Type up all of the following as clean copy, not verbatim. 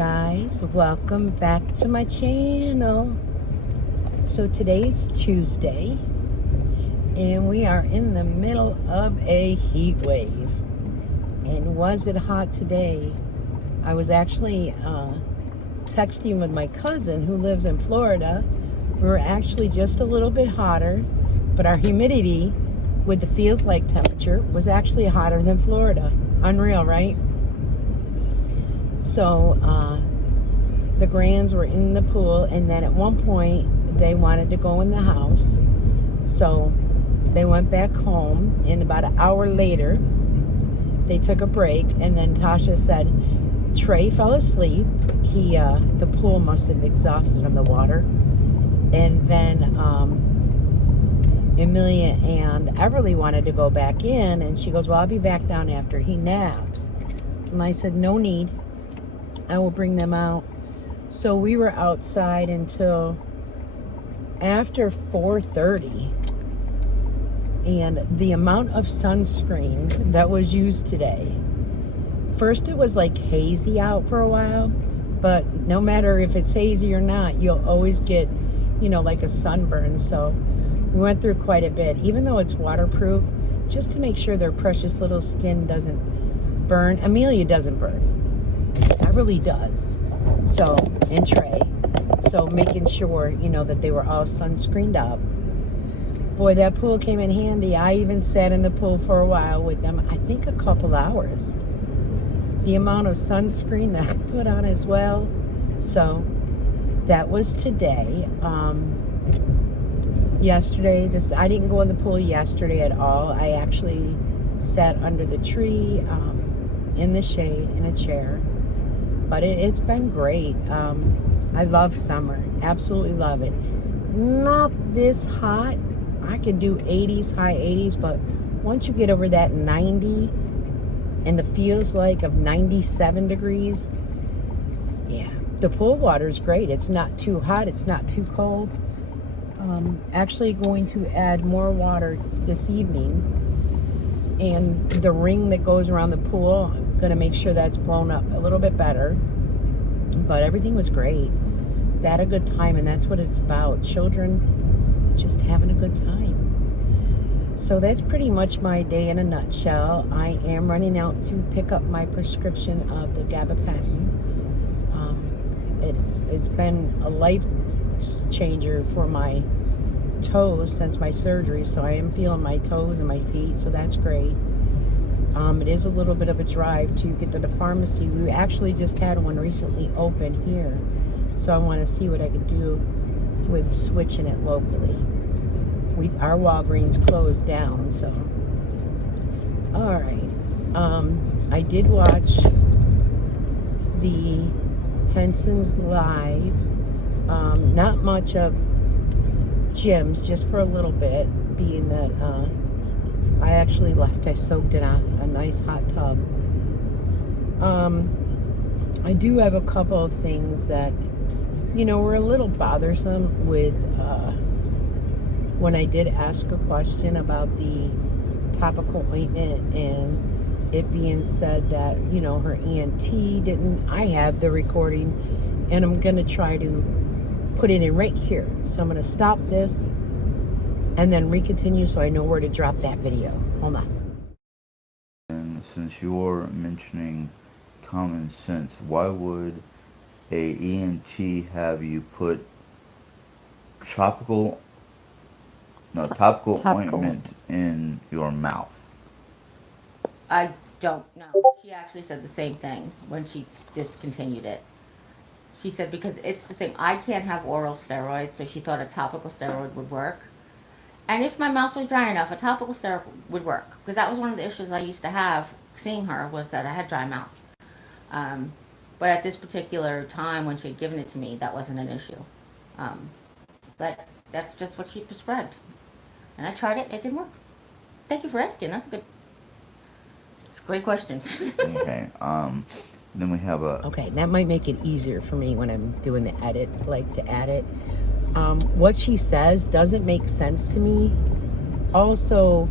guys, welcome back to my channel. So today's Tuesday and we are in the middle of a heat wave. And was it hot today? I was actually texting with my cousin who lives in Florida. We were actually just a little bit hotter, but our humidity with the feels like temperature was actually hotter than Florida. Unreal, right? So the Grands were in the pool, and then at one point they wanted to go in the house, so they went back home, and about an hour later they took a break, and then Tasha said Trey fell asleep. He the pool must have exhausted him, the water, and then Amelia and Everly wanted to go back in, and she goes, well, I'll be back down after he naps. And I said, no need, I will bring them out. So we were outside until after 4:30, and the amount of sunscreen that was used today, first it was like hazy out for a while, but no matter if it's hazy or not, you'll always get, like a sunburn. So we went through quite a bit, even though it's waterproof, just to make sure their precious little skin doesn't burn. Amelia doesn't burn, Everly does, so, and Trey, so making sure that they were all sunscreened up. Boy, that pool came in handy. I even sat in the pool for a while with them, I think a couple hours. The amount of sunscreen that I put on as well. So that was today. Yesterday, I didn't go in the pool yesterday at all. I actually sat under the tree in the shade in a chair. But it's been great. I love summer. Absolutely love it. Not this hot. I can do 80s, high 80s, but once you get over that 90 and the feels like of 97 degrees, yeah, the pool water is great. It's not too hot. It's not too cold. Actually going to add more water this evening. And the ring that goes around the pool, I'm going to make sure that's blown up a little bit better. But everything was great. They had a good time, and that's what it's about. Children just having a good time. So that's pretty much my day in a nutshell. I am running out to pick up my prescription of the gabapentin. It's been a life changer for my toes since my surgery, so I am feeling my toes and my feet, so that's great. It is a little bit of a drive to get to the pharmacy. We actually just had one recently open here, so I want to see what I can do with switching it locally. Our Walgreens closed down, so all right. I did watch the Henson's live. Not much of Jim's, just for a little bit, being that I actually left. I soaked in a nice hot tub. I do have a couple of things that, were a little bothersome with when I did ask a question about the topical ointment, and it being said that, her ENT didn't. I have the recording, and I'm going to try to put it in right here. So I'm going to stop this and then recontinue so I know where to drop that video. Hold on. And since you're mentioning common sense, why would a ENT have you put topical ointment in your mouth? I don't know. She actually said the same thing when she discontinued it. She said because it's the thing, I can't have oral steroids, so she thought a topical steroid would work. And if my mouth was dry enough, a topical steroid would work. Because that was one of the issues I used to have seeing her, was that I had dry mouth. But at this particular time when she had given it to me, that wasn't an issue. But that's just what she prescribed. And I tried it, it didn't work. Thank you for asking, it's a great question. Okay, then we have a... Okay, that might make it easier for me when I'm doing the edit, like to add it. What she says doesn't make sense to me. Also,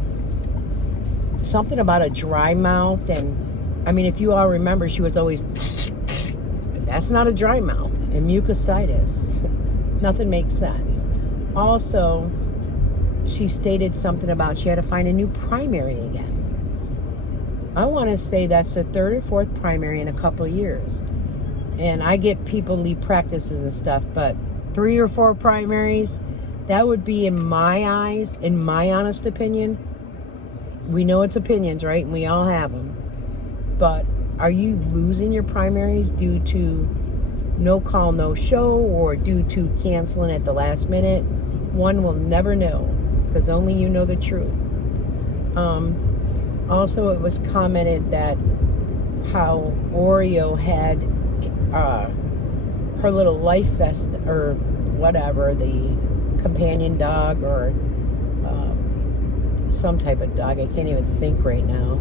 something about a dry mouth, and I mean, if you all remember, she was always That's not a dry mouth. And mucositis. Nothing makes sense. Also, she stated something about she had to find a new primary again. I want to say that's the third or fourth primary in a couple of years. And I get people leave practices and stuff, but 3 or 4 primaries, that would be, in my eyes, in my honest opinion. We know it's opinions, right? And we all have them. But are you losing your primaries due to no call, no show, or due to canceling at the last minute? One will never know, because only you know the truth. Also, it was commented that how Oreo had her little life vest, or whatever, the companion dog, or some type of dog. I can't even think right now.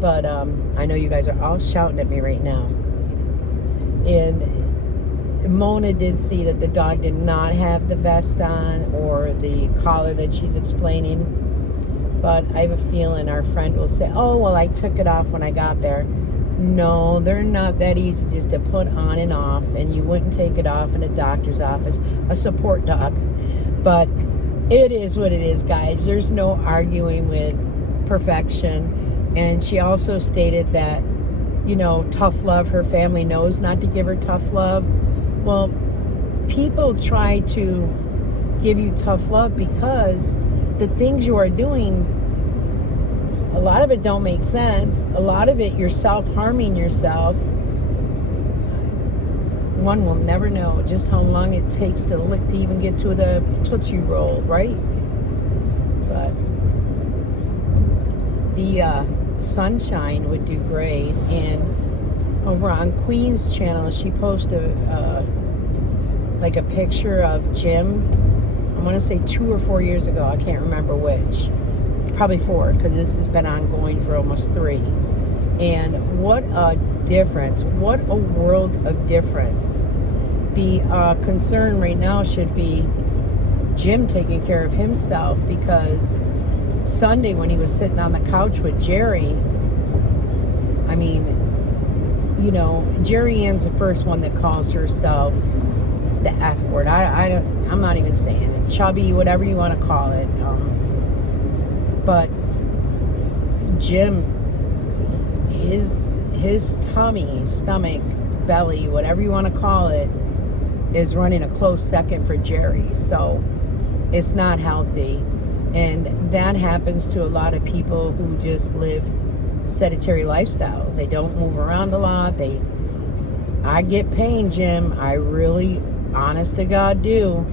But I know you guys are all shouting at me right now. And Mona did see that the dog did not have the vest on or the collar that she's explaining. But I have a feeling our friend will say, oh, well, I took it off when I got there. No, they're not that easy just to put on and off. And you wouldn't take it off in a doctor's office, a support dog. But it is what it is, guys. There's no arguing with perfection. And she also stated that, you know, tough love, her family knows not to give her tough love. Well, people try to give you tough love because the things you are doing, a lot of it don't make sense. A lot of it, you're self-harming yourself. One will never know just how long it takes to lick to even get to the Tootsie Roll, right? But the Sunshine would do great. And over on Queen's channel, she posted like a picture of Jim. I want to say 2 or 4 years ago. I can't remember which. Probably 4, because this has been ongoing for almost 3. And what a difference. What a world of difference. The concern right now should be Jim taking care of himself, because Sunday when he was sitting on the couch with Jerry, I mean, you know, Jerry Ann's the first one that calls herself the F word. I'm not even saying it. Chubby, whatever you want to call it. But Jim, his tummy, stomach, belly, whatever you want to call it, is running a close second for Jerry. So it's not healthy. And that happens to a lot of people who just live sedentary lifestyles. They don't move around a lot. I get pain, Jim. I really, honest to God, do.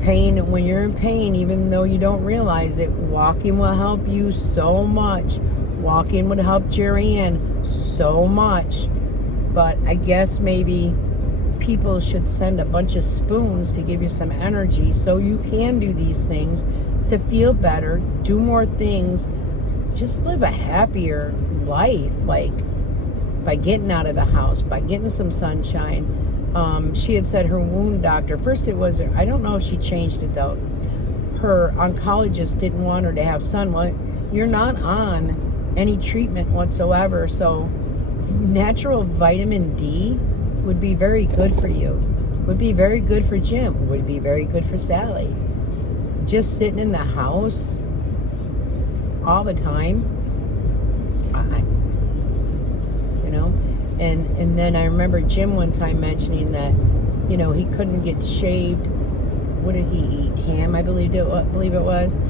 Pain, when you're in pain, even though you don't realize it, walking will help you so much. Walking would help Jerry Ann so much. But I guess maybe people should send a bunch of spoons to give you some energy so you can do these things to feel better, do more things, just live a happier life, like by getting out of the house, by getting some sunshine. She had said her wound doctor, first it was, I don't know if she changed it though, her oncologist didn't want her to have sun. Well, you're not on any treatment whatsoever, so natural vitamin D would be very good for you, would be very good for Jim, would be very good for Sally. Just sitting in the house all the time, you know. And then I remember Jim one time mentioning that, you know, he couldn't get shaved. What did he eat? Ham, I believe it was.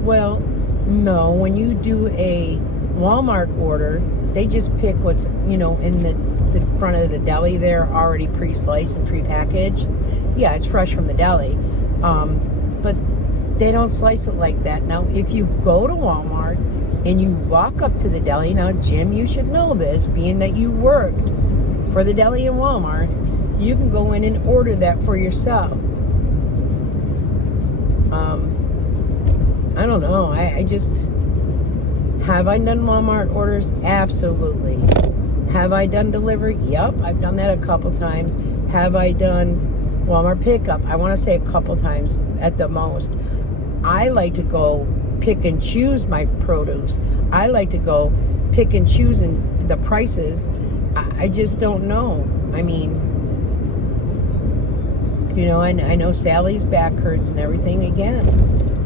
Well, no, when you do a Walmart order, they just pick what's, you know, in the front of the deli there, already pre-sliced and pre-packaged. Yeah, it's fresh from the deli. But they don't slice it like that. Now, if you go to Walmart and you walk up to the deli, now, Jim, you should know this, being that you worked for the deli in Walmart, you can go in and order that for yourself. I don't know. I just, have I done Walmart orders? Absolutely. Have I done delivery? Yep, I've done that a couple times. Have I done Walmart pickup? I want to say a couple times at the most. I like to go pick and choose my produce. I like to go pick and choose the prices. I just don't know. I mean, you know, I know Sally's back hurts and everything. Again,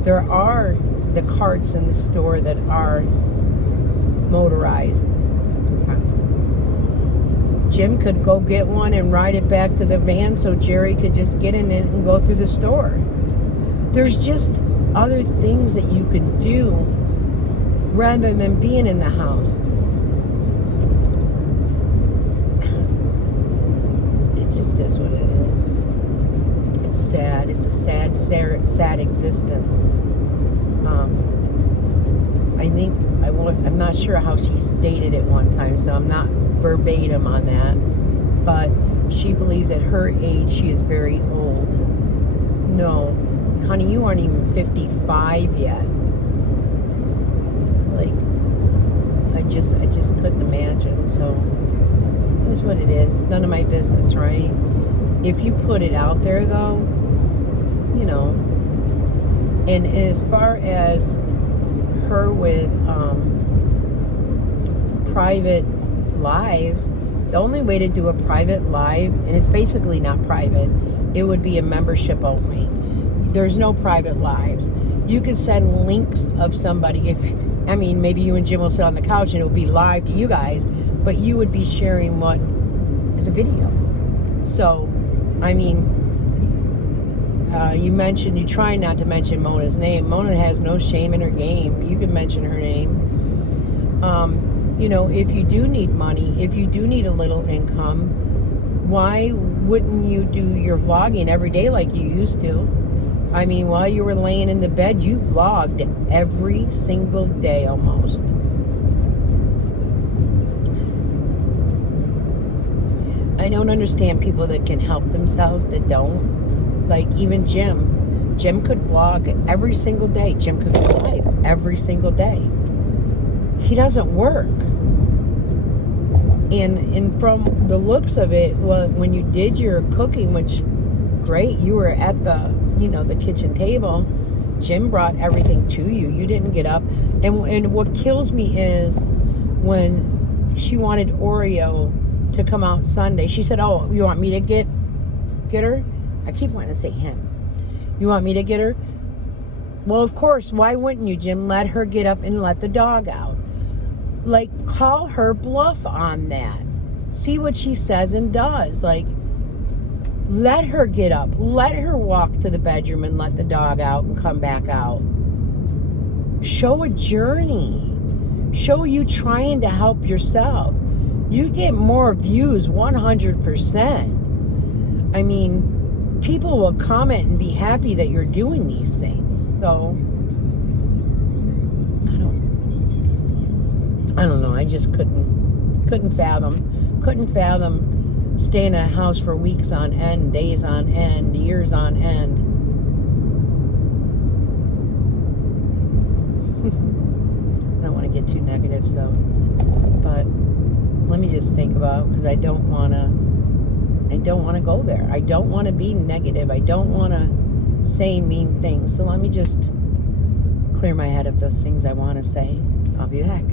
there are the carts in the store that are motorized. Jim could go get one and ride it back to the van so Jerry could just get in it and go through the store. There's just other things that you can do rather than being in the house. It just is what it is. It's sad. It's a sad existence. I think, I'm not sure how she stated it one time, so I'm not verbatim on that, but she believes at her age she is very old. No, honey, you aren't even 55 yet. Like, I just couldn't imagine. So it's what it is. It's none of my business, right? If you put it out there, though, you know. And as far as her with private lives, the only way to do a private live, and it's basically not private, it would be a membership only. There's no private lives. You can send links of somebody. Maybe you and Jim will sit on the couch and it will be live to you guys, but you would be sharing what is a video. So, I mean, you try not to mention Mona's name. Mona has no shame in her game. You can mention her name. You know, if you do need money, if you do need a little income, why wouldn't you do your vlogging every day like you used to? I mean, while you were laying in the bed, you vlogged every single day almost. I don't understand people that can help themselves that don't. Like even Jim. Jim could vlog every single day. Jim could go live every single day. He doesn't work. And from the looks of it, well, when you did your cooking, which great, you were at the kitchen table. Jim brought everything to you. You didn't get up. And what kills me is when she wanted Oreo to come out Sunday. She said, "Oh, you want me to get her?" I keep wanting to say him. "You want me to get her?" Well, of course. Why wouldn't you, Jim? Let her get up and let the dog out. Like, call her bluff on that. See what she says and does. Like, let her get up. Let her walk to the bedroom and let the dog out and come back out. Show a journey. Show you trying to help yourself. You get more views 100%. I mean, people will comment and be happy that you're doing these things. So, I don't know. I just couldn't fathom staying in a house for weeks on end, days on end, years on end. I don't want to get too negative, so, but let me just think about, because I don't want to go there. I don't want to be negative. I don't want to say mean things. So let me just clear my head of those things I want to say. I'll be back.